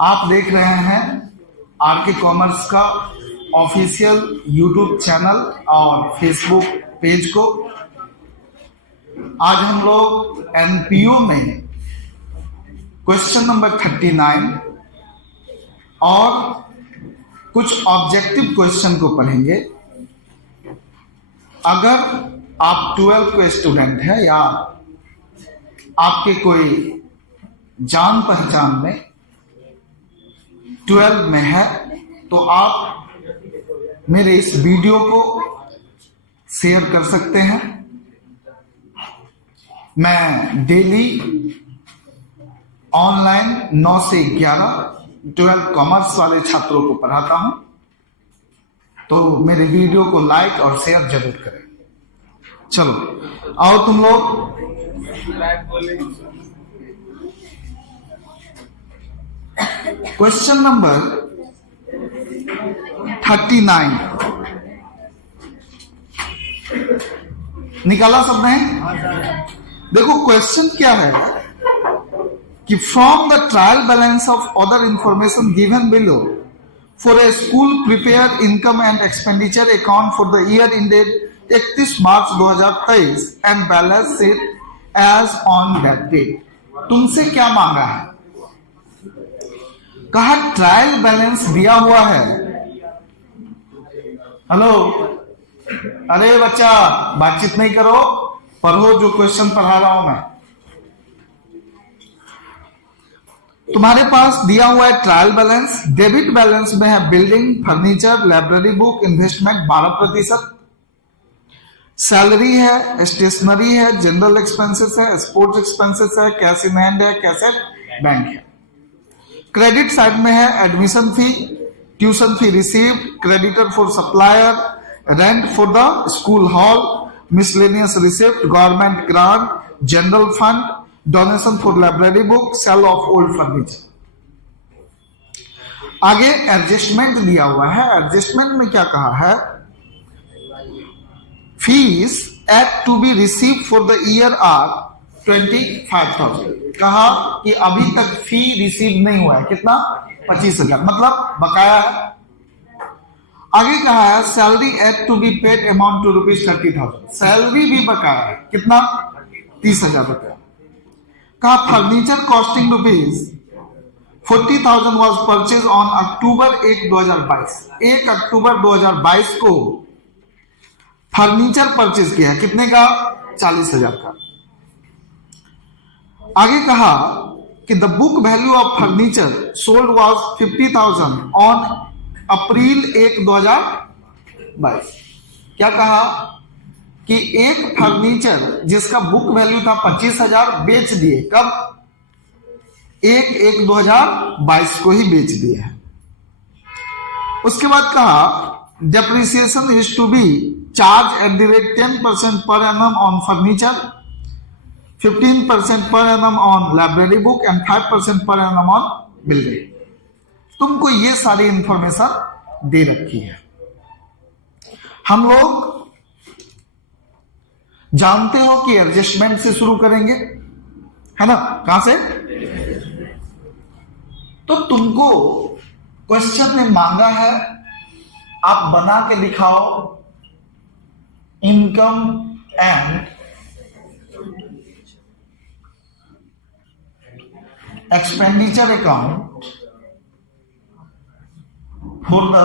आप देख रहे हैं आरके कॉमर्स का ऑफिशियल यूट्यूब चैनल और फेसबुक पेज को। आज हम लोग एनपीयू में क्वेश्चन नंबर 39 और कुछ ऑब्जेक्टिव क्वेश्चन को पढ़ेंगे। अगर आप 12 के स्टूडेंट हैं या आपके कोई जान पहचान में 12 में है तो आप मेरे इस वीडियो को शेयर कर सकते हैं। मैं डेली ऑनलाइन 9 से 11 12 कॉमर्स वाले छात्रों को पढ़ाता हूं, तो मेरे वीडियो को लाइक और शेयर जरूर करें। चलो आओ तुम लोग क्वेश्चन नंबर 39 निकाला सबने? देखो क्वेश्चन क्या है कि from the trial balance of other information given below for a school prepare income and expenditure account for the year ended 31 March 2023 and balance sheet as on that date. तुमसे क्या मांगा है? कहा ट्रायल बैलेंस दिया हुआ है। Hello, अरे बच्चा बातचीत नहीं करो, पढ़ो जो क्वेश्चन पढ़ा रहा हूं मैं। तुम्हारे पास दिया हुआ है ट्रायल बैलेंस। डेबिट बैलेंस में है building, furniture, library book, investment 12%, salary है, स्टेशनरी है, जनरल एक्सपेंसेस है, स्पोर्ट्स एक्सपेंसेस है, कैश इन हैंड है, कैसेट बैंक है। क्रेडिट साइड में है admission fee, tuition fee received, creditor for supplier, rent for the school hall, miscellaneous receipt, government grant, general fund, donation for library book, sale of old furniture. आगे adjustment दिया हुआ है। Adjustment में क्या कहा है? Fees eight to be receive for the year are 25,000। कहा कि अभी तक फी रिसीव नहीं हुआ है। कितना? 25,000, मतलब बकाया है। आगे कहा है salary at to be paid amount to ₹30,000। Salary भी बकाया है। कितना? 30,000 रुपया। कहा furniture costing ₹40,000 was purchase on October 1, 2022। 1 अक्टूबर 2022 को फर्नीचर परचेज किया। कितने का? 40,000 का। आगे कहा कि the book value of furniture sold was 50,000 on April 1, 2022। क्या कहा कि एक फर्नीचर जिसका बुक वैल्यू था 25,000 बेच दिए। कब? 1/1/2022 को ही बेच दिए हैं। उसके बाद कहा depreciation is to be charge at the rate 10% per annum on furniture, 15% per annum on library book and 5% per annum on building. तुमको ये सारी इंफॉर्मेशन दे रखी है। हम लोग जानते हो कि एडजस्टमेंट से शुरू करेंगे, है ना? कहां से? तो तुमको क्वेश्चन में मांगा है आप बना के दिखाओ income and expenditure account for the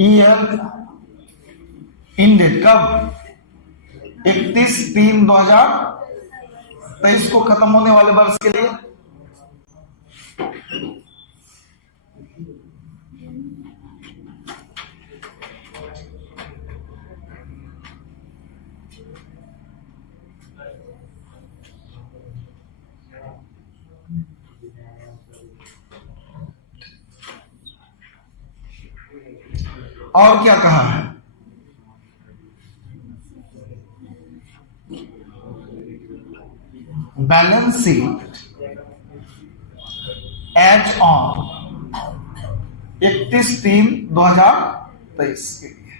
year ended. कब? 31/3/2023 को खत्म होने वाले वर्ष के लिए। और क्या कहा है? बैलेंस शीट एज ऑन 31/3/2023 के लिए।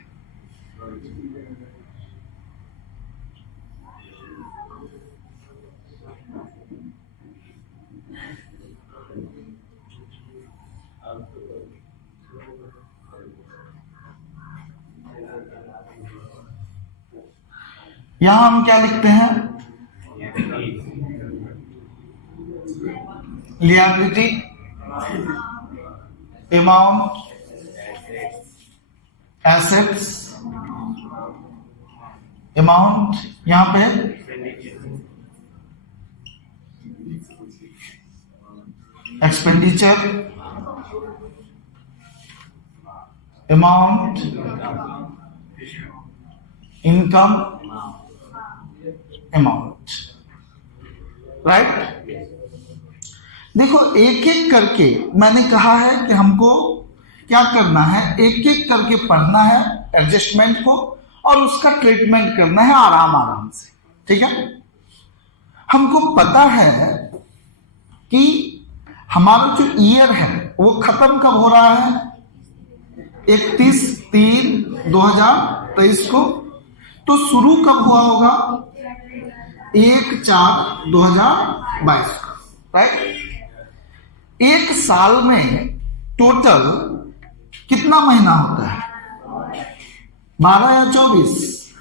यहां हम क्या लिखते हैं? लिएबिलिटी, अमाउंट, एसेट्स, अमाउंट, यहां पे expenditure, amount, income, amount, right. देखो एक एक करके मैंने कहा है कि हमको क्या करना है, एक एक करके पढ़ना है एडजस्टमेंट को और उसका ट्रीटमेंट करना है आराम आराम से, ठीक है। हमको पता है कि हमारा जो ईयर है वो खत्म कब हो रहा है? 31/3/2023 को। तो शुरू कब हुआ होगा? 1/4/2022 को, राइट। एक साल में टोटल कितना महीना होता है? 12 या 24?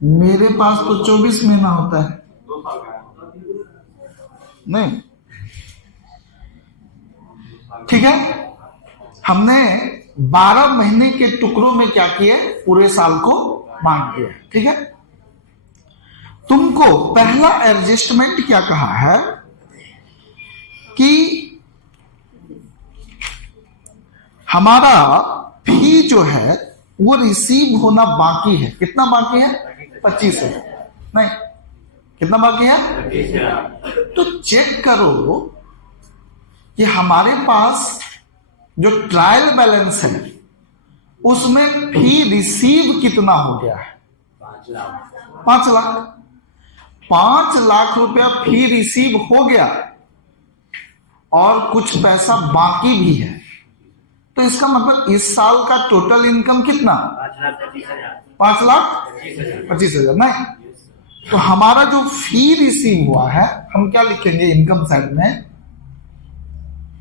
मेरे पास तो 24 महीना होता है। नहीं, ठीक है। हमने 12 महीने के टुकड़ों में क्या किए? पूरे साल को बांट दिया, ठीक है। तुमको पहला एडजस्टमेंट क्या कहा है कि हमारा फी जो है वो रिसीव होना बाकी है। कितना बाकी है? 25,000। नहीं, कितना बाकी है? तो चेक करो कि हमारे पास जो ट्रायल बैलेंस है उसमें फी रिसीव कितना हो गया है? 5 लाख। 5 लाख रुपया फी रिसीव हो गया और कुछ पैसा बाकी भी है। तो इसका मतलब इस साल का टोटल इनकम कितना? 5,25,000। नहीं, तो हमारा जो फी रिसीव हुआ है हम क्या लिखेंगे इनकम साइड में?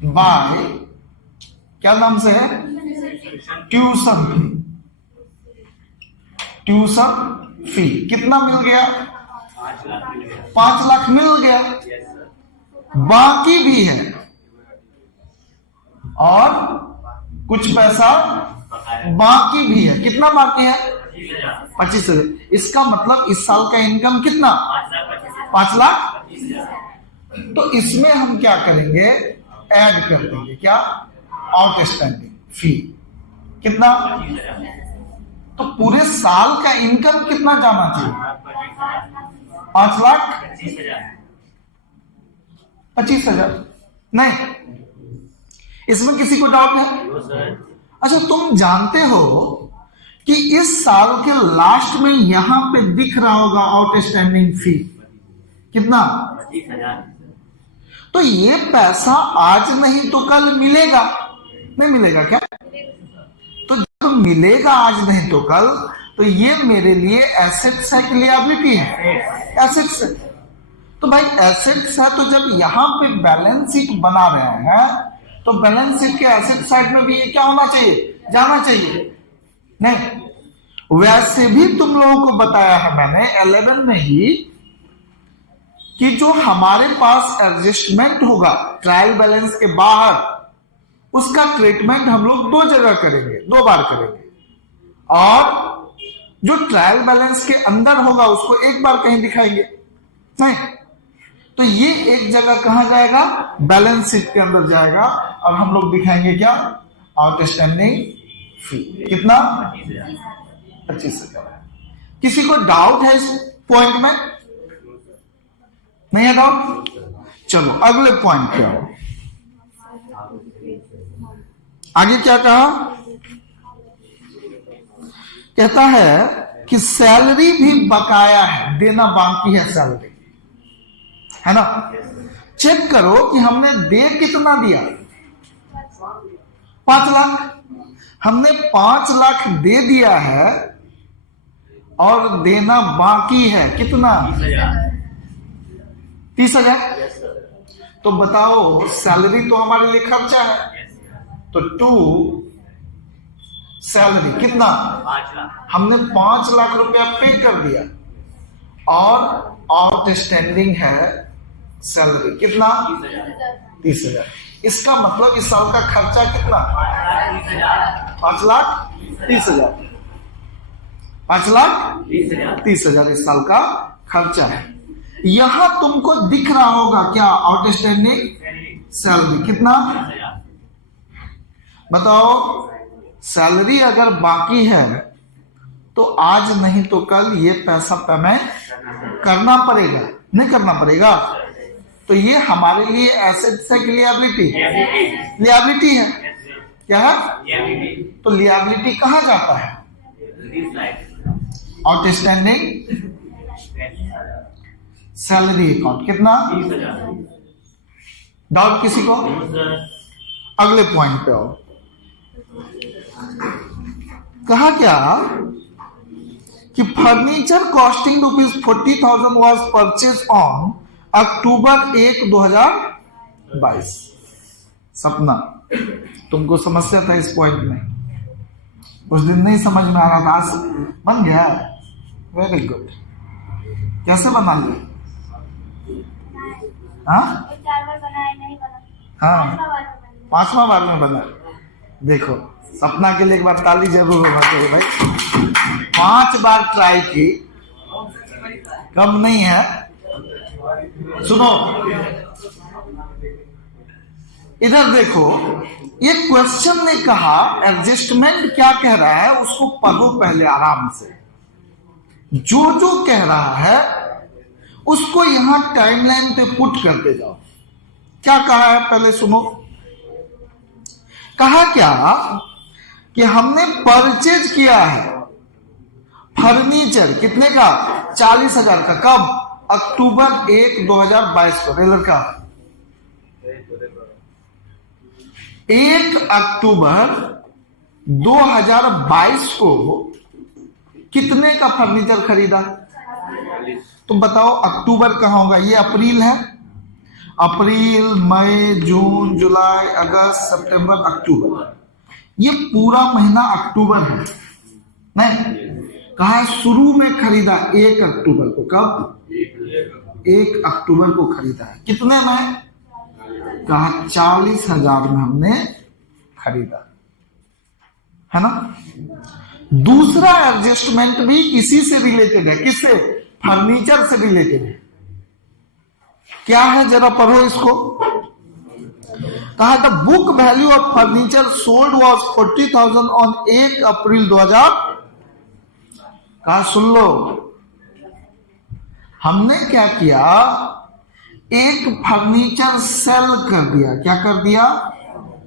बाय क्या नाम से है? Tuition fee. ट्यूशन फी कितना मिल गया? 5 लाख मिल गया। बाकी भी है और कुछ पैसा बाकी भी है। कितना बाकी है? 25,000। इसका मतलब इस साल का इनकम कितना? 5 लाख। तो इसमें हम क्या करेंगे? ऐड कर देंगे क्या? आउटस्टैंडिंग फी। कितना? तो पूरे साल का इनकम कितना जाना चाहिए? 5,25,000। नहीं, इसमें किसी को डाउट है? अच्छा, तुम जानते हो कि इस साल के लास्ट में यहां पे दिख रहा होगा आउटस्टैंडिंग फी कितना? 25,000। तो ये पैसा आज नहीं तो कल मिलेगा। नहीं मिलेगा क्या? तो जब मिलेगा आज नहीं तो कल, तो ये मेरे लिए एसेट्स है कि लिएबिलिटी है? एसेट्स है। तो भाई एसेट्स है, तो जब यहां पे बैलेंस शीट बना रहे हैं तो बैलेंस शीट के एसेट साइड में भी ये क्या होना चाहिए? जाना चाहिए। नहीं, वैसे भी तुम लोगों को बताया है मैंने 11 में ही कि जो हमारे पास एडजस्टमेंट होगा ट्रायल बैलेंस के बाहर, उसका ट्रीटमेंट हम लोग 2 जगह करेंगे, 2 बार करेंगे। और जो ट्रायल बैलेंस के अंदर होगा उसको एक बार कहीं दिखाएंगे। नहीं, तो ये एक जगह कहां जाएगा? बैलेंस शीट के अंदर जाएगा और हम लोग दिखाएंगे क्या? आउटस्टैंडिंग फी। कितना? 25,000। किसी को डाउट है इस पॉइंट में? नहीं है डाउट? चलो अगले पॉइंट पे आओ। आगे क्या कहा? कहता है कि सैलरी भी बकाया है, देना बाकी है सैलरी, है ना। चेक करो कि हमने दे कितना दिया? 5 लाख। हमने 5 लाख दे दिया है और देना बाकी है कितना? 30,000। तो बताओ, सैलरी तो हमारे लिए खर्चा है, तो 2 सैलरी कितना, 5 लाख। हमने 5 लाख रुपया पे कर दिया, और आउटस्टैंडिंग है सैलरी कितना, 30,000। इसका मतलब इस साल का खर्चा कितना, 5,30,000। 5,30,000 इस साल का खर्चा है। यहां तुमको दिख रहा होगा क्या, आउटस्टैंडिंग सैलरी कितना, बताओ। सैलरी अगर बाकी है तो आज नहीं तो कल ये पैसा पेमेंट करना पड़ेगा, नहीं करना पड़ेगा। तो ये हमारे लिए एसेट्स है कि लियाबिलिटी, लियाबिलिटी है, क्या है। तो लियाबिलिटी कहाँ जाता है, आउटस्टैंडिंग सैलरी अकाउंट कितना, 30,000। डाउट किसी को। अगले पॉइंट पे आओ। कहा क्या कि furniture costing ₹40,000 was purchase on October 1, 2022। सपना, तुमको समस्या था इस पॉइंट में, उस दिन नहीं समझ में आ रहा था, आज बन गया, वेरी गुड। कैसे बना लिया, हाँ 4 बार बनाया, नहीं बना, हाँ 5वां बार में बना। देखो, सपना के लिए एक बार ताली जरूर होना चाहिए भाई। 5 बार ट्राई की, कम नहीं है। सुनो इधर देखो, ये क्वेश्चन ने कहा एडजस्टमेंट क्या कह रहा है, उसको पढ़ो पहले आराम से। जो जो कह रहा है उसको यहां टाइमलाइन पे पुट करते जाओ। क्या कहा है पहले सुनो। कहा क्या कि हमने परचेज किया है फर्नीचर कितने का, 40,000 का। कब, अक्टूबर 1, 2022 को। लड़का 1 अक्टूबर 2022 को कितने का फर्नीचर खरीदा, तुम बताओ। अक्टूबर कहां होगा, ये अप्रैल है, अप्रैल, मई, जून, जुलाई, अगस्त, सितंबर, अक्टूबर। ये पूरा महीना अक्टूबर है, नहीं। कहा शुरू में खरीदा 1 अक्टूबर को। कब, 1 अक्टूबर को खरीदा है। कितने में, कहा 40,000 में हमने खरीदा है ना। दूसरा एडजस्टमेंट भी इसी से रिलेटेड है। किससे, फर्नीचर से रिलेटेड है। क्या है जरा पढ़ो इसको। कहा the book value of furniture sold was 40,000 on 1 अप्रैल 2000। कहा सुन लो, हमने क्या किया, एक फर्नीचर सेल कर दिया। क्या कर दिया,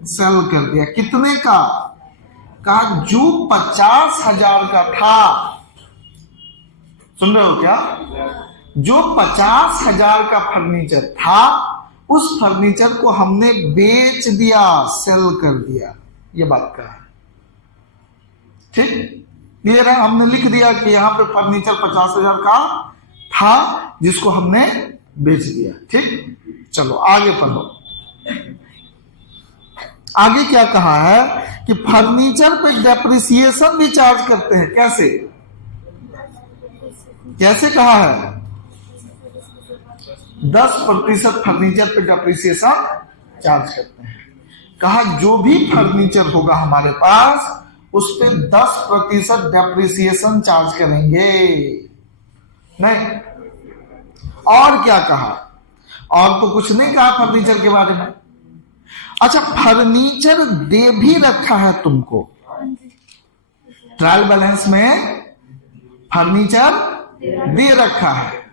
सेल कर दिया। कितने का, कहा जो 50,000 का था। सुन रहे हो क्या, जो 50,000 का फर्नीचर था उस फर्नीचर को हमने बेच दिया, सेल कर दिया। ये बात का है, ठीक क्लियर है। हमने लिख दिया कि यहां पे फर्नीचर 50,000 का था जिसको हमने बेच दिया, ठीक। चलो आगे पढ़ो। आगे क्या कहा है कि फर्नीचर पे डेप्रिसिएशन भी चार्ज करते हैं। कैसे, कैसे कहा है, 10% फर्नीचर पे डेप्रिसिएशन चार्ज करते हैं। कहा जो भी फर्नीचर होगा हमारे पास उस पे 10% डेप्रिसिएशन चार्ज करेंगे, नहीं। और क्या कहा, और तो कुछ नहीं कहा फर्नीचर के बारे में। अच्छा, फर्नीचर दे भी रखा है तुमको, ट्रायल बैलेंस में फर्नीचर दे रखा है।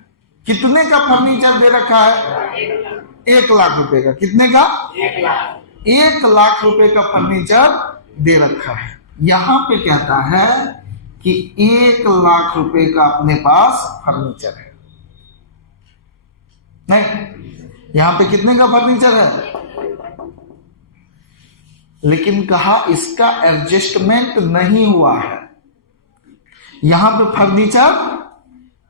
कितने का फर्नीचर दे रखा है, 1 लाख रुपए का। कितने का, 1 लाख रुपए का फर्नीचर दे रखा है। यहां पे कहता है कि 1 लाख रुपए का अपने पास फर्नीचर है, नहीं। यहां पे कितने का फर्नीचर है, लेकिन कहा इसका एडजस्टमेंट नहीं हुआ है। यहां पे फर्नीचर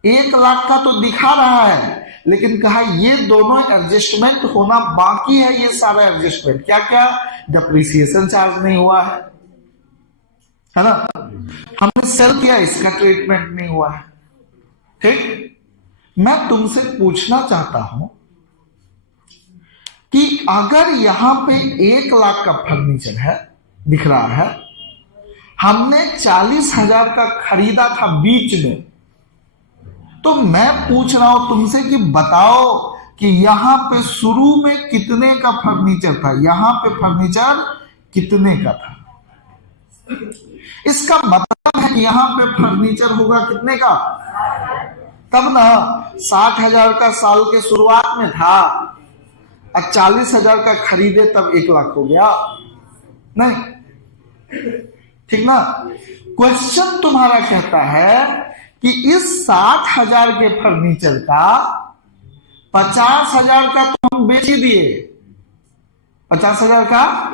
1 लाख का तो दिखा रहा है, लेकिन कहा ये दोनों एडजस्टमेंट होना बाकी है। ये सारा एडजस्टमेंट क्या क्या, डेप्रिसिएशन चार्ज नहीं हुआ है, है ना, हमने सेल किया, इसका ट्रीटमेंट नहीं हुआ है। ठीक, मैं तुमसे पूछना चाहता हूं कि अगर यहां पे 1 लाख का फर्नीचर है, दिख रहा है, हमने 40,000 का खरीदा था बीच में, तो मैं पूछ रहा हूं तुमसे कि बताओ कि यहां पे शुरू में कितने का फर्नीचर था, यहां पे फर्नीचर कितने का था। इसका मतलब है कि यहां पे फर्नीचर होगा कितने का, तब ना 60,000 का साल के शुरुआत में था और 40,000 का खरीदे तब 1 लाख हो गया, नहीं, ठीक ना। क्वेश्चन तुम्हारा कहता है कि इस 60,000 के फर्नीचर का 50,000 का तो हम बेच ही दिए, 50,000 का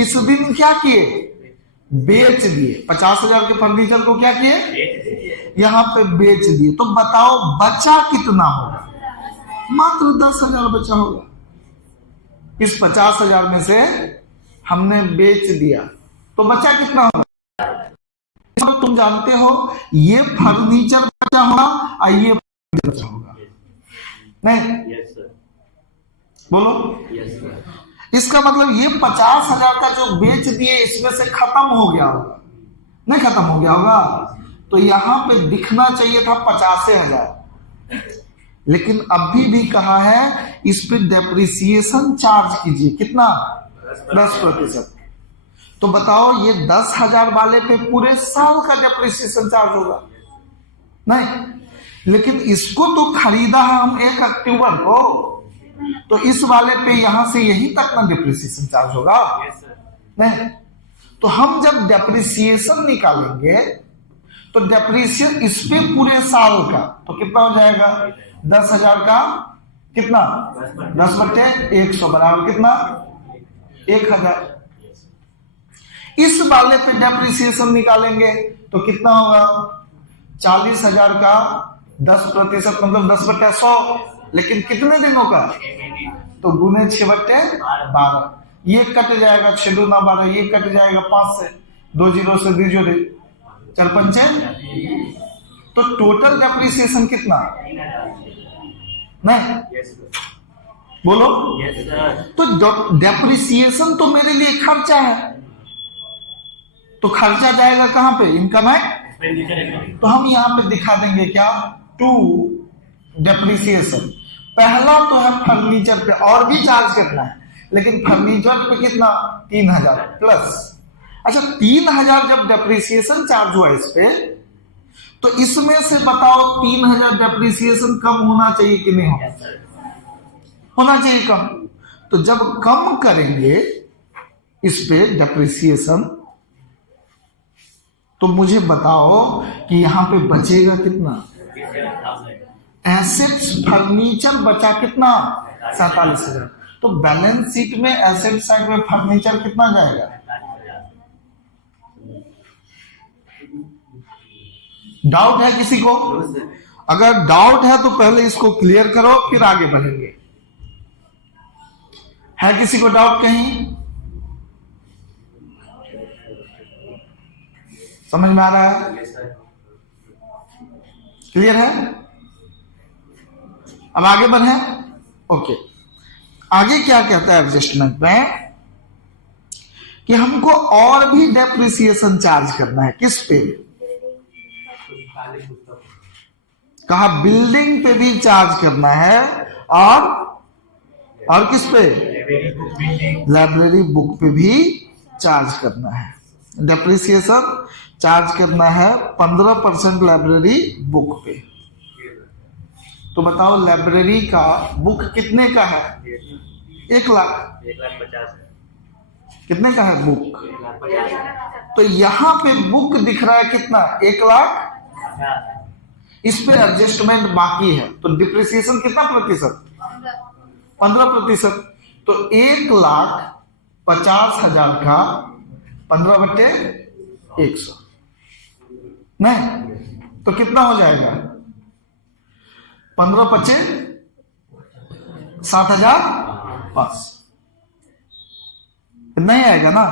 इस दिन क्या किए, बेच दिए। 50,000 के फर्नीचर को क्या किए, यहां पे बेच दिए। तो बताओ बचा कितना होगा, मात्र 10,000 बचा होगा। इस 50,000 में से हमने बेच दिया तो बचा कितना होगा, तुम जानते हो ये फर्नीचर बचा होगा और ये फर्नीचर बचा होगा, नहीं? Yes sir. बोलो। Yes sir. इसका मतलब ये 50,000 का जो बेच दिए इसमें से खत्म हो गया होगा, नहीं खत्म हो गया होगा, तो यहां पे दिखना चाहिए था 50,000, लेकिन अभी भी कहा है इस पे डेप्रिसिएशन चार्ज कीजिए, कितना, 10%। तो बताओ ये 10,000 वाले पे पूरे साल का डेप्रिसिएशन चार्ज होगा, नहीं? लेकिन इसको तो खरीदा है हम 1 अक्टूबर को, तो इस वाले पे यहां से यहीं तक ना डिप्रिसिएशन चार्ज होगा, नहीं? तो हम जब डेप्रिसिएशन निकालेंगे तो डेप्रिसिएशन इस पे पूरे साल का तो कितना हो जाएगा, 10,000 का कितना, 10/100 बराबर कितना, 1,000। इस वाले पे डेप्रिसिएशन निकालेंगे तो कितना होगा, 40,000 का 10% मतलब 10/100, लेकिन कितने दिनों का, तो गुने 6/12, ये कट जाएगा, 6 दूना 12, ये कट जाएगा 5 से, 2 जीरो से 2 जोड़े 4 पंचे, तो टोटल डेप्रिसिएशन कितना, नहीं? बोलो। तो डेप्रिसिएशन तो मेरे लिए खर्चा है, तो खर्चा जाएगा कहां पे, इनकम है, तो हम यहां पे दिखा देंगे क्या, टू डेप्रिसिएशन। पहला तो है फर्नीचर पे, और भी चार्ज करना है, लेकिन फर्नीचर पे कितना, 3,000 प्लस। अच्छा 3,000 जब डेप्रिसिएशन चार्ज हुआ इस पे, तो इसमें से बताओ 3,000 डेप्रिसिएशन कम होना चाहिए कि नहीं होना चाहिए, कम। तो जब कम करेंगे इस पे डेप्रिसिएशन, तो मुझे बताओ कि यहां पे बचेगा कितना, एसेट्स फर्नीचर बचा कितना, 47,000। तो बैलेंस शीट में एसेट साइड में फर्नीचर कितना जाएगा, डाउट है किसी को? अगर डाउट है तो पहले इसको क्लियर करो फिर आगे बढ़ेंगे। है किसी को डाउट कहीं, समझ में आ रहा है, क्लियर है? अब आगे बढ़े। ओके, आगे क्या कहता है एडजस्टमेंट में, कि हमको और भी डेप्रिसिएशन चार्ज करना है, किस पे, कहा बिल्डिंग पे भी चार्ज करना है, और किस पे, लाइब्रेरी बुक पे भी चार्ज करना है। डेप्रिसिएशन चार्ज करना है 15% लाइब्रेरी बुक पे। तो बताओ लाइब्रेरी का बुक कितने का है, 1,00,000, 1,50,000 कितने का है बुक, तो यहां पे बुक दिख रहा है कितना, 1,00,000, इस पे एडजस्टमेंट बाकी है, तो डिप्रिसिएशन कितना प्रतिशत, 15%। तो 1,50,000 का 15/100, नहीं, तो कितना हो जाएगा, 15×5 7,500, नहीं आएगा ना।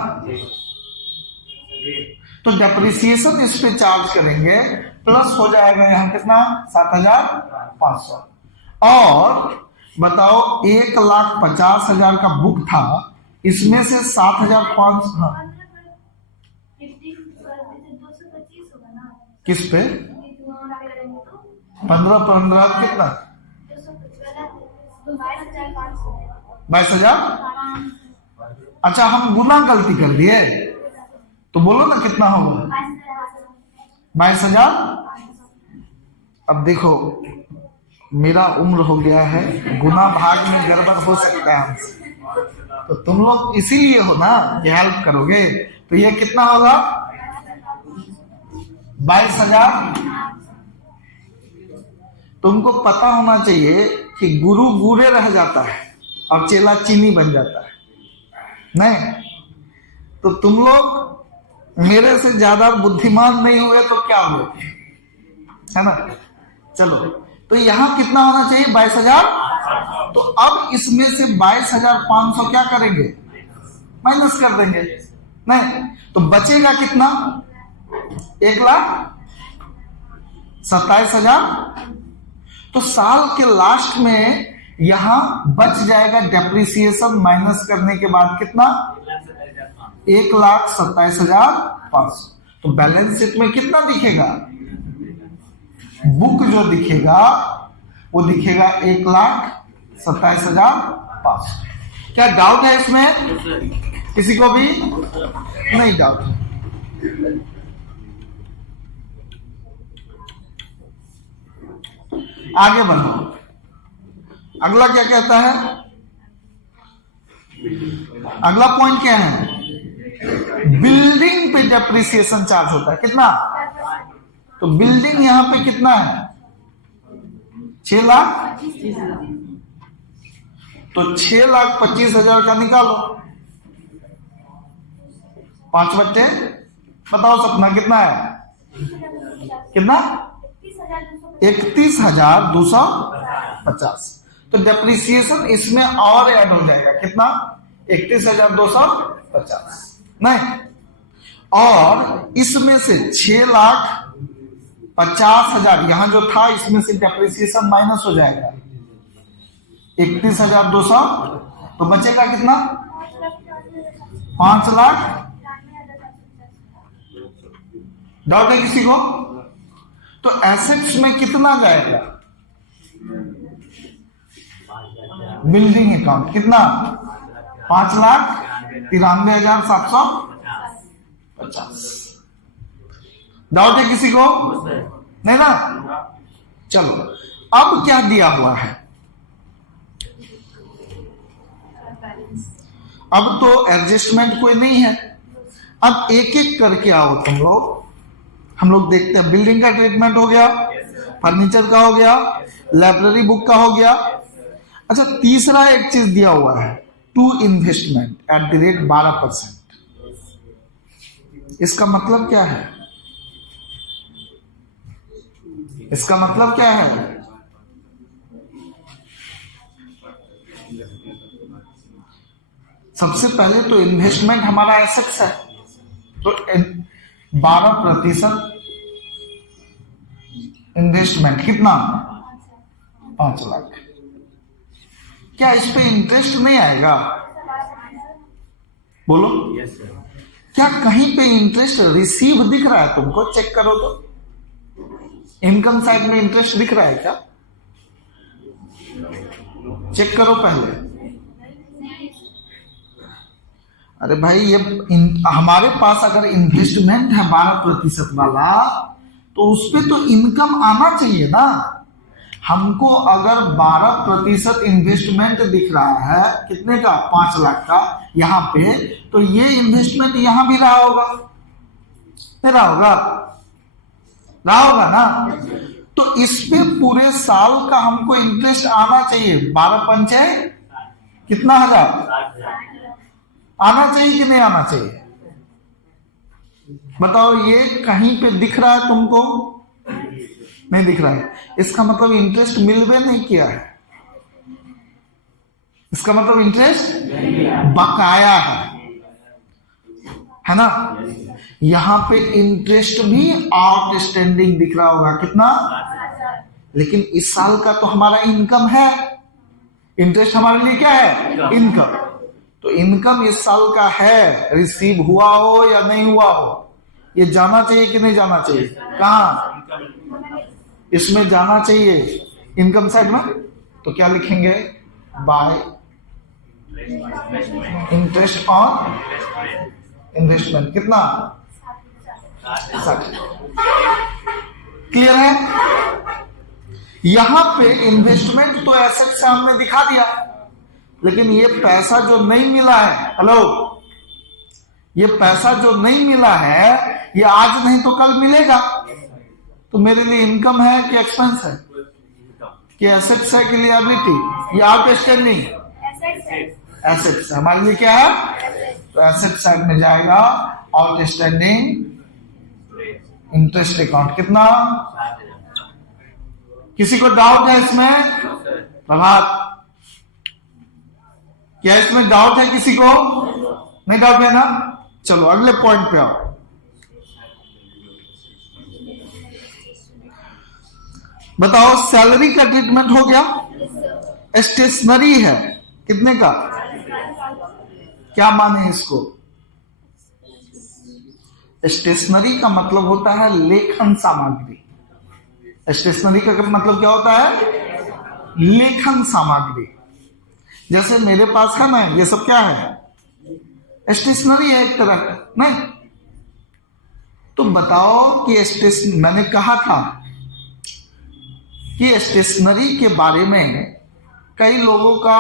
तो डेप्रिसिएशन इस पे चार्ज करेंगे, प्लस हो जाएगा यहाँ कितना 7,500। और बताओ 1,50,000 का बुक था, इसमें से 7,500 किस पे 15 कितना 22,000। अच्छा हम गुना गलती कर दिए, तो बोलो ना कितना होगा 22,000। अब देखो मेरा उम्र हो गया है, गुना भाग में गड़बड़ हो सकता है हमसे, तो तुम लोग इसीलिए हो ना कि हेल्प करोगे। तो ये कितना होगा 22,000। तुमको पता होना चाहिए कि गुरु गुरे रह जाता है और चेला चीनी बन जाता है, नहीं तो तुम लोग मेरे से ज्यादा बुद्धिमान नहीं हुए तो क्या हुए, है ना। चलो तो यहां कितना होना चाहिए 22,000। तो अब इसमें से 22,500 क्या करेंगे माइनस कर देंगे, नहीं तो बचेगा कितना 1,27,000। तो साल के लास्ट में यहां बच जाएगा डेप्रिसिएशन माइनस करने के बाद कितना 1,27,500। तो बैलेंस शीट में कितना दिखेगा, बुक जो दिखेगा वो दिखेगा 1,27,500। क्या डाउट है इसमें किसी को भी नहीं डाउट। आगे बढ़ो, अगला क्या कहता है, अगला पॉइंट क्या है, बिल्डिंग पे डेप्रिसिएशन चार्ज होता है कितना। तो बिल्डिंग यहां पे कितना है 6 लाख। तो 6,25,000 का निकालो 5/, बताओ सपना कितना है, कितना 31,250। तो डेप्रिसिएशन इसमें और ऐड हो जाएगा कितना 31,250, नहीं और इसमें से 6,50,000 यहां जो था इसमें से डेप्रिसिएशन माइनस हो जाएगा 31,200। तो बचेगा कितना 5 लाख। डाउट है किसी को। तो एसेट्स में कितना जाएगा बिल्डिंग अकाउंट कितना 5,93,750। डाउट है किसी को नहीं ना। चलो अब क्या दिया हुआ है, अब तो एडजस्टमेंट कोई नहीं है। अब एक एक करके आओ तुम लोग, हम लोग देखते हैं। बिल्डिंग का ट्रीटमेंट हो गया, फर्नीचर का हो गया, लाइब्रेरी बुक का हो गया। अच्छा तीसरा एक चीज दिया हुआ है to investment at the rate 12%। इसका मतलब क्या है, इसका मतलब क्या है, सबसे पहले तो इन्वेस्टमेंट हमारा एसेट्स है, तो 12% इन्वेस्टमेंट कितना 5 लाख। क्या इस पे इंटरेस्ट नहीं आएगा, बोलो क्या कहीं पे इंटरेस्ट रिसीव दिख रहा है तुमको, चेक करो तो इनकम साइड में इंटरेस्ट दिख रहा है क्या, चेक करो पहले। अरे भाई ये हमारे पास अगर इन्वेस्टमेंट है 12% वाला तो उस पे तो इनकम आना चाहिए ना। हमको अगर 12% इन्वेस्टमेंट दिख रहा है कितने का 5 लाख का यहां पे, तो ये इन्वेस्टमेंट यहां भी रहा होगा, नहीं रहा होगा, रहा होगा ना। तो इस पे पूरे साल का हमको इंटरेस्ट आना चाहिए 12 कितना हजार आना चाहिए कि नहीं आना चाहिए, बताओ। ये कहीं पे दिख रहा है तुमको, नहीं दिख रहा है, इसका मतलब इंटरेस्ट मिलवे नहीं किया है, इसका मतलब इंटरेस्ट बकाया है ना। यहां पे इंटरेस्ट भी आउटस्टैंडिंग दिख रहा होगा, कितना? लेकिन इस साल का तो हमारा इनकम है, इंटरेस्ट हमारे लिए क्या है? इनकम। तो इनकम इस साल का है, रिसीव हुआ हो या नहीं हुआ हो, ये जाना चाहिए कि नहीं जाना चाहिए? कहां? इसमें जाना चाहिए, इनकम साइड में। तो क्या लिखेंगे? बाय इंटरेस्ट ऑन इन्वेस्टमेंट, कितना? 60। क्लियर है? यहां पे इन्वेस्टमेंट तो एसेट से हमने दिखा दिया, लेकिन ये पैसा जो नहीं मिला है, हेलो, ये पैसा जो नहीं मिला है, ये आज नहीं तो कल मिलेगा। तो मेरे लिए इनकम है कि एक्सपेंस है, कि एसेट्स है कि लिएबिलिटी? ये आउटस्टैंडिंग एसेट्स है, हमारे लिए क्या है? तो एसेट साइड में जाएगा आउटस्टैंडिंग इंटरेस्ट अकाउंट, कितना? किसी को डाउट है इसमें? प्रभात, क्या इसमें डाउट है किसी को? नहीं डाउट है ना? चलो अगले पॉइंट पे आओ। बताओ, सैलरी का ट्रीटमेंट हो गया, स्टेशनरी है, कितने का? क्या माने इसको? स्टेशनरी का मतलब होता है लेखन सामग्री। स्टेशनरी का मतलब क्या होता है? लेखन सामग्री। जैसे मेरे पास है ना, ये सब क्या है? स्टेशनरी है एक तरह, नहीं? तो बताओ कि मैंने कहा था कि स्टेशनरी के बारे में कई लोगों का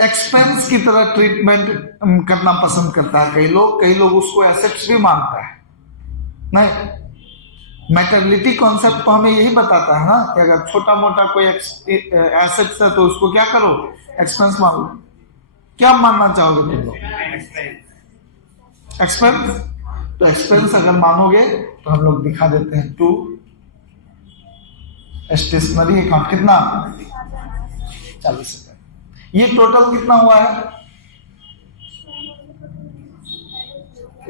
एक्सपेंस की तरह ट्रीटमेंट करना पसंद करता है, कई लोग उसको एसेट्स भी मानता है, नहीं? मैटेरियलिटी कॉन्सेप्ट तो हमें यही बताता है ना कि अगर छोटा मोटा कोई एसेट्स है तो उसको क्या करो? एक्सपेंस मान लो। क्या मानना चाहोगे तुम लोग? एक्सपेंस। तो एक्सपेंस अगर मानोगे तो हम लोग दिखा देते हैं टू स्टेशनरी अकाउंट, कितना? 40 रुपए। ये टोटल कितना हुआ है?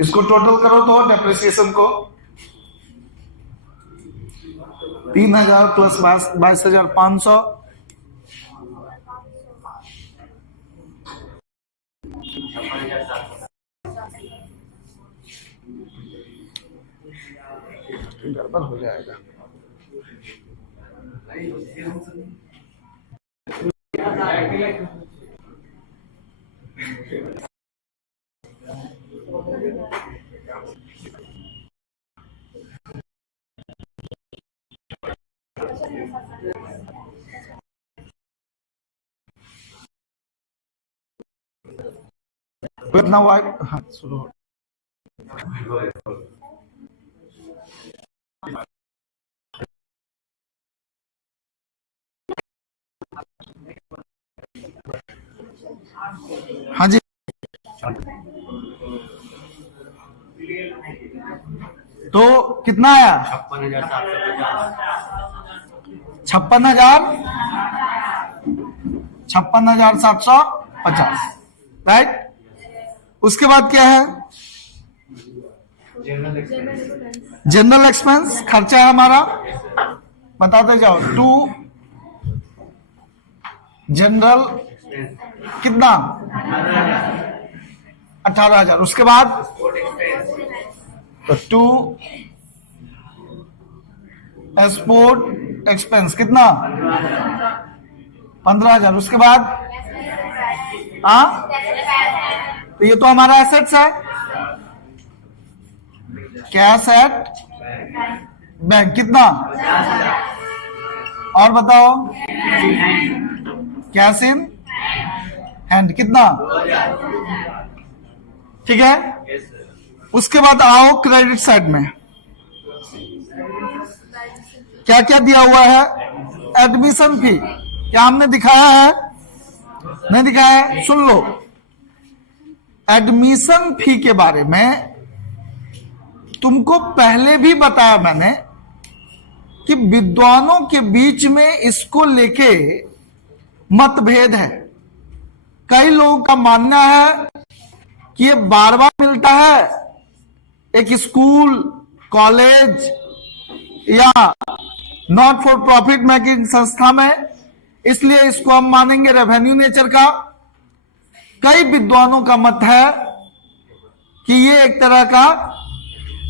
इसको टोटल करो तो डेप्रिसिएशन को 3000 प्लस 22,500, गड़बड़ हो जाएगा। कितना वाइड? हाँ सुनो, हाँ जी। तो कितना आया? 56,750, राइट? उसके बाद क्या है? जनरल एक्सपेंस, खर्चा है हमारा, बताते जाओ। टू जनरल कितना? 18,000। उसके बाद तो टू एक्सपोर्ट एक्सपेंस कितना? 15,000। उसके बाद तो ये तो हमारा एसेट्स है, कैश एट बैंक, कितना? और बताओ, कैश इन हैंड कितना? ठीक है। उसके बाद आओ क्रेडिट साइड में, क्या क्या दिया हुआ है? एडमिशन फी। क्या हमने दिखाया है? नहीं दिखाया है? सुन लो, एडमिशन फी के बारे में तुमको पहले भी बताया मैंने कि विद्वानों के बीच में इसको लेके मतभेद है। कई लोगों का मानना है कि ये बार बार मिलता है, एक स्कूल, कॉलेज या नॉट फॉर प्रॉफिट मेकिंग संस्था में, इसलिए इसको हम मानेंगे रेवेन्यू नेचर का। कई विद्वानों का मत है कि ये एक तरह का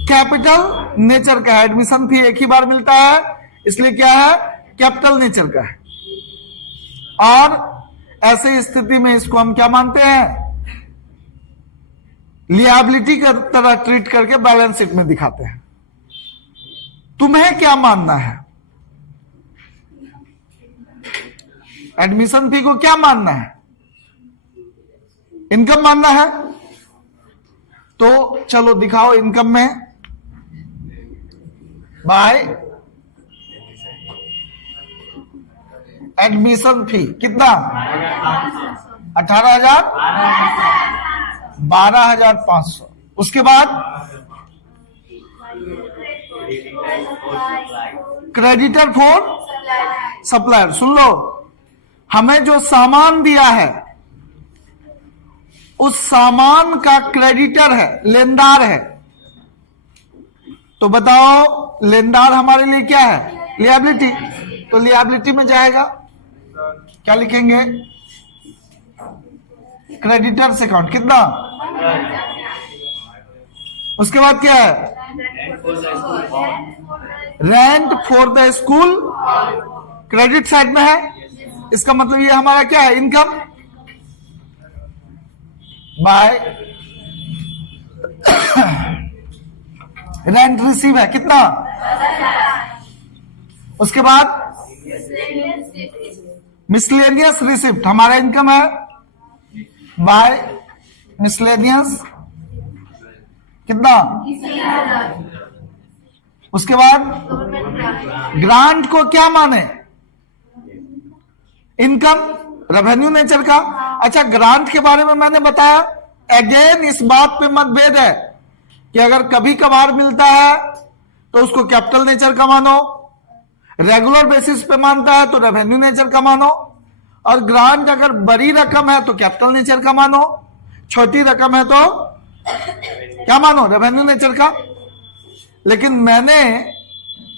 कैपिटल नेचर का है। एडमिशन फी एक ही बार मिलता है, इसलिए क्या है, कैपिटल नेचर का है। और ऐसे स्थिति में इसको हम क्या मानते हैं, लिएबिलिटी की तरह ट्रीट करके बैलेंस शीट में दिखाते हैं। तुम्हें क्या मानना है, एडमिशन फी को क्या मानना है, इनकम मानना है? तो चलो दिखाओ इनकम में बाय एडमिशन फी कितना, 18,000, 12,500। उसके बाद क्रेडिटर फॉर सप्लायर। सुन लो, हमें जो सामान दिया है उस सामान का क्रेडिटर है, लेनदार है। तो बताओ लेनदार हमारे लिए क्या है, लिएबिलिटी। तो लिएबिलिटी में जाएगा, क्या लिखेंगे, क्रेडिटर्स अकाउंट कितना। उसके बाद क्या है, rent for the school, credit side में है। इसका मतलब ये हमारा क्या है, इनकम बाय रेंट रिसीव है कितना। उसके बाद मिसलेनियस रिसिप्ट हमारा इनकम है बाय मिसलेनियस कितना। उसके बाद ग्रांट को क्या माने, इनकम, रेवेन्यू नेचर का। अच्छा, ग्रांट के बारे में मैंने बताया, अगेन इस बात पे मतभेद है कि अगर कभी कभार मिलता है तो उसको कैपिटल नेचर का मानो, रेगुलर बेसिस पे मानता है तो रेवेन्यू नेचर का मानो, और ग्रांट अगर बड़ी रकम है तो कैपिटल नेचर का मानो, छोटी रकम है तो क्या मानो, रेवेन्यू नेचर का। लेकिन मैंने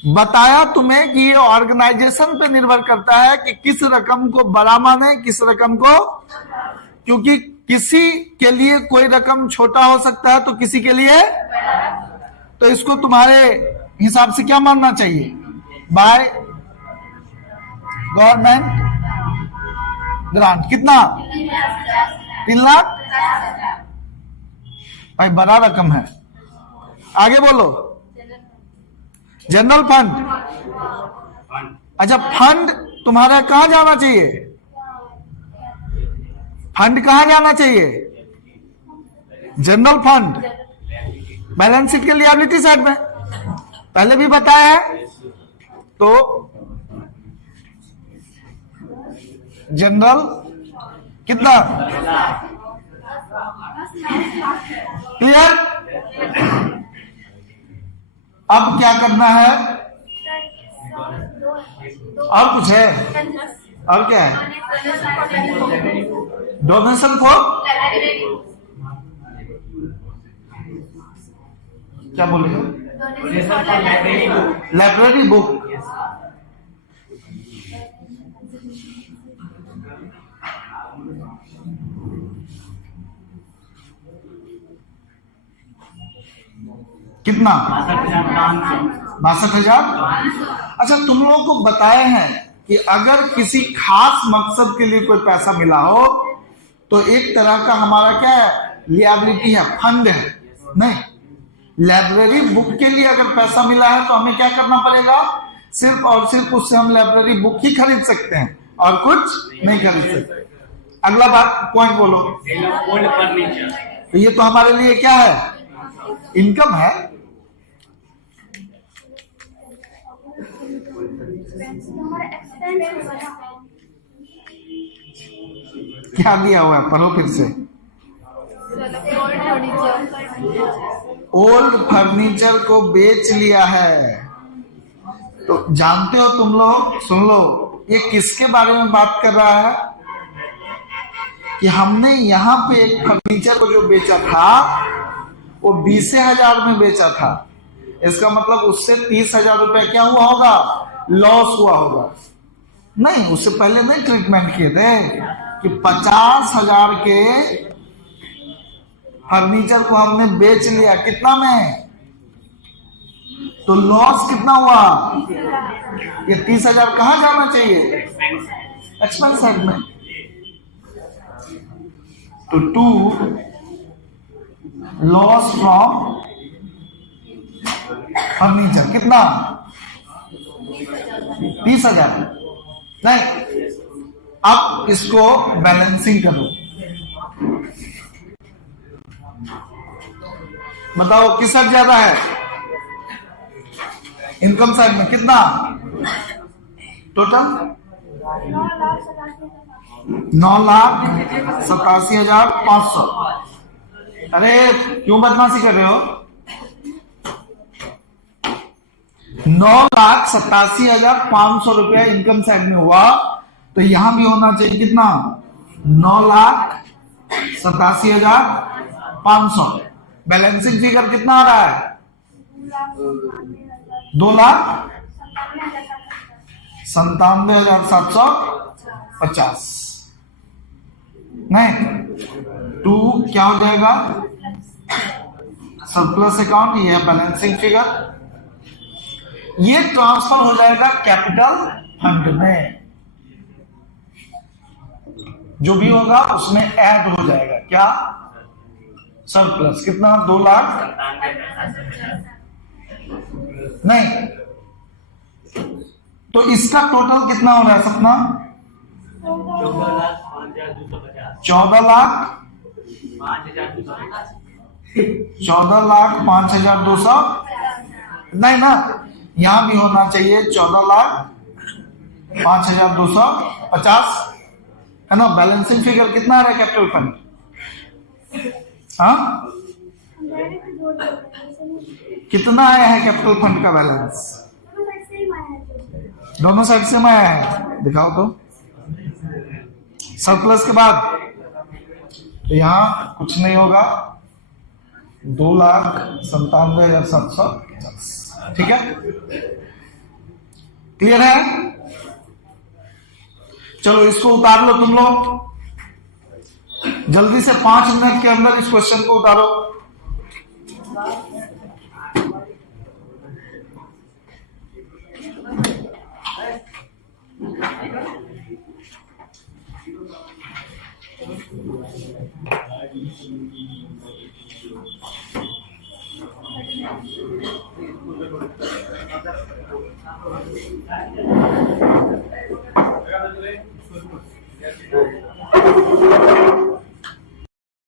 बताया तुम्हें कि ये ऑर्गेनाइजेशन पे निर्भर करता है कि किस रकम को बड़ा माने, किस रकम को, क्योंकि किसी के लिए कोई रकम छोटा हो सकता है तो किसी के लिए, तो इसको तुम्हारे हिसाब से क्या मानना चाहिए, बाय गवर्नमेंट ग्रांट कितना, 3 लाख भाई, बड़ा रकम है। आगे बोलो, जनरल फंड। अच्छा, फंड तुम्हारा कहां जाना चाहिए, फंड कहां जाना चाहिए, जनरल फंड, बैलेंस शीट के लिएबिलिटी साइड में, पहले भी बताया है। तो जनरल कितना, क्लियर। अब क्या करना है, और कुछ है, और क्या है, डोनेशन फॉर, क्या बोलेंगे, लाइब्रेरी बुक। कितना, 62,000। अच्छा, तुम लोगों को बताए हैं कि अगर किसी खास मकसद के लिए कोई पैसा मिला हो तो एक तरह का हमारा क्या है, लिएबिलिटी है, फंड है। नहीं, लाइब्रेरी बुक के लिए अगर पैसा मिला है तो हमें क्या करना पड़ेगा, सिर्फ और सिर्फ उससे हम लाइब्रेरी बुक ही खरीद सकते हैं और कुछ नहीं खरीद सकते। अगला बात पॉइंट बोलो। तो ये तो हमारे लिए क्या है, इनकम है। क्या दिया हुआ है, पढ़ो फिर से। ओल्ड फर्नीचर को बेच लिया है। तो जानते हो तुम लोग, सुन लो, ये किसके बारे में बात कर रहा है कि हमने यहां पे एक फर्नीचर को जो बेचा था वो 20,000 में बेचा था, इसका मतलब उससे 30,000 रुपया क्या हुआ होगा, लॉस हुआ होगा। नहीं, उससे पहले नहीं ट्रीटमेंट किए थे कि 50,000 के फर्नीचर को हमने बेच लिया, कितना में, तो लॉस कितना हुआ, ये 30,000 कहाँ जाना चाहिए, एक्सपेंस साइड में। तो 2 लॉस फ्रॉम फर्नीचर कितना, 30,000। नहीं, अब इसको बैलेंसिंग करो, बताओ किस साइड ज्यादा है, इनकम साइड में कितना, टोटल 9,87,500। अरे क्यों बदमाशी कर रहे हो, 9,87,500 रुपया इनकम साइड में हुआ, तो यहां भी होना चाहिए कितना, 9,87,500। बैलेंसिंग फिगर कितना आ रहा है, 2,97,750। नहीं, 2 क्या हो जाएगा, सरप्लस अकाउंट, ये है बैलेंसिंग फिगर, ये ट्रांसफर हो जाएगा कैपिटल फंड में, जो भी होगा उसमें ऐड हो जाएगा, क्या, सरप्लस कितना, 2 लाख, नहीं, तो इसका टोटल कितना हो रहा है सपना, 14,05,200। नहीं ना, यहां भी होना चाहिए 14,05,250, है ना। बैलेंसिंग फिगर कितना आ रहा है कैपिटल फंड, हाँ, कितना आया है कैपिटल फंड का बैलेंस, दोनों साइड से में आया है, दिखाओ तो, सरप्लस के बाद, तो यहां कुछ नहीं होगा, 2,97,750। ठीक है, क्लियर है, चलो इसको उतार लो तुम लोग, जल्दी से 5 मिनट के अंदर इस क्वेश्चन को उतारो।